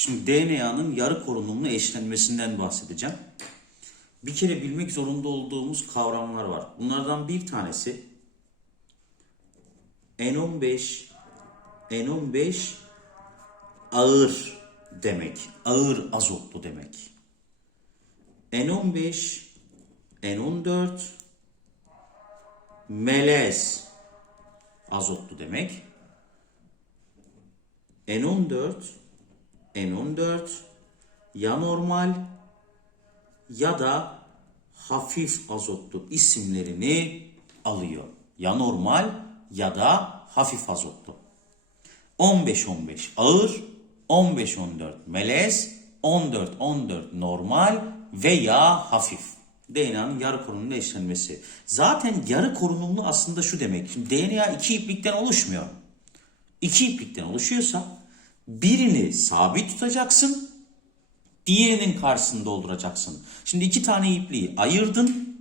Şimdi DNA'nın yarı korunumlu eşlenmesinden bahsedeceğim. Bir kere bilmek zorunda olduğumuz kavramlar var. Bunlardan bir tanesi N15 N15 ağır demek. Ağır azotlu demek. N15 N14 melez azotlu demek. N14 N14 ya normal ya da hafif azotlu isimlerini alıyor. Ya normal ya da hafif azotlu. 15-15 ağır, 15-14 melez, 14-14 normal veya hafif. DNA'nın yarı korunumlu eşlenmesi. Zaten yarı korunumlu aslında şu demek. Şimdi DNA iki iplikten oluşmuyor. İki iplikten oluşuyorsa birini sabit tutacaksın, diğerinin karşısını dolduracaksın. Şimdi iki tane ipliği ayırdın,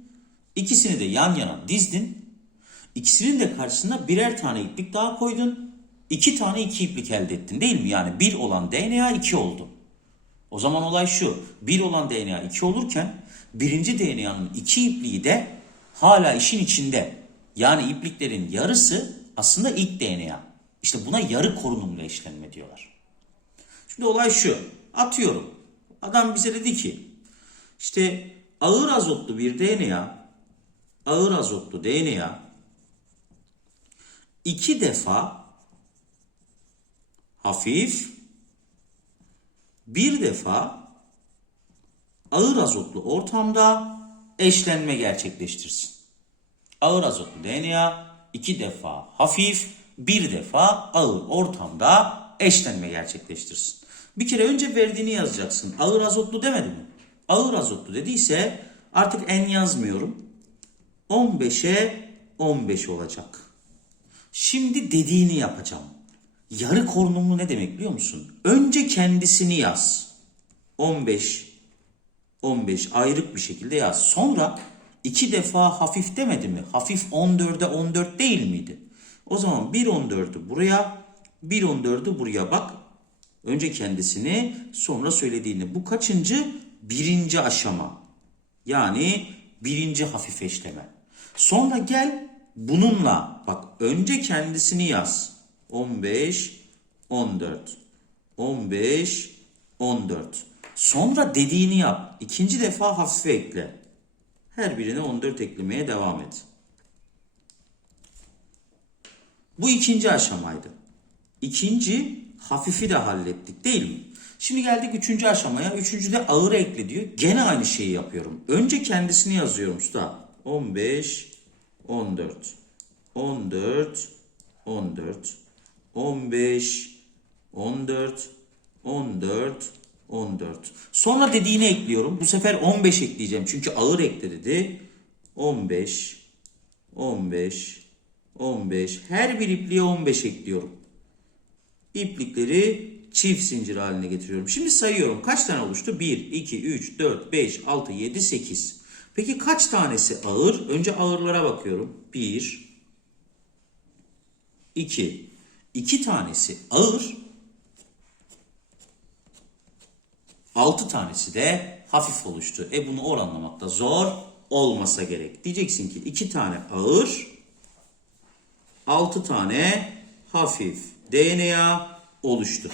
ikisini de yan yana dizdin. İkisinin de karşısına birer tane iplik daha koydun. İki tane iki iplik elde ettin değil mi? Yani bir olan DNA iki oldu. O zaman olay şu. Bir olan DNA iki olurken birinci DNA'nın iki ipliği de hala işin içinde. Yani ipliklerin yarısı aslında ilk DNA. İşte buna yarı korunumlu eşlenme diyorlar. Şimdi olay şu. Atıyorum. Adam bize dedi ki işte ağır azotlu bir DNA ağır azotlu DNA iki defa hafif bir defa ağır azotlu ortamda eşlenme gerçekleştirsin. Ağır azotlu DNA iki defa hafif bir defa ağır ortamda eşlenme gerçekleştirsin. Bir kere önce verdiğini yazacaksın. Ağır azotlu demedi mi? Ağır azotlu dediyse artık en yazmıyorum. 15'e 15 olacak. Şimdi dediğini yapacağım. Yarı korunumlu ne demek biliyor musun? Önce kendisini yaz. 15 15 ayrık bir şekilde yaz. Sonra iki defa hafif demedi mi? Hafif 14'e 14 değil miydi? O zaman 1 14'ü buraya, 1 14'ü buraya bak. Önce kendisini, sonra söylediğini. Bu kaçıncı? Birinci aşama. Yani birinci hafif eşleme. Sonra gel bununla bak önce kendisini yaz. 15, 14. 15, 14. Sonra dediğini yap. İkinci defa hafife ekle. Her birine 14 eklemeye devam et. Bu ikinci aşamaydı. İkinci hafifi de hallettik değil mi? Şimdi geldik üçüncü aşamaya. Üçüncüde ağır ekle diyor. Gene aynı şeyi yapıyorum. Önce kendisini yazıyorum usta. 15, 14. 14, 14. 15, 14, 14, 14. Sonra dediğini ekliyorum. Bu sefer 15 ekleyeceğim. Çünkü ağır ekle dedi. 15, 15, 15. Her bir ipliğe 15 ekliyorum. İplikleri çift zincir haline getiriyorum. Şimdi sayıyorum. Kaç tane oluştu? 1, 2, 3, 4, 5, 6, 7, 8. Peki kaç tanesi ağır? Önce ağırlara bakıyorum. 1, 2. 2 tanesi ağır. 6 tanesi de hafif oluştu. E bunu oranlamakta zor olmasa gerek. Diyeceksin ki 2 tane ağır, 6 tane hafif DNA oluştu.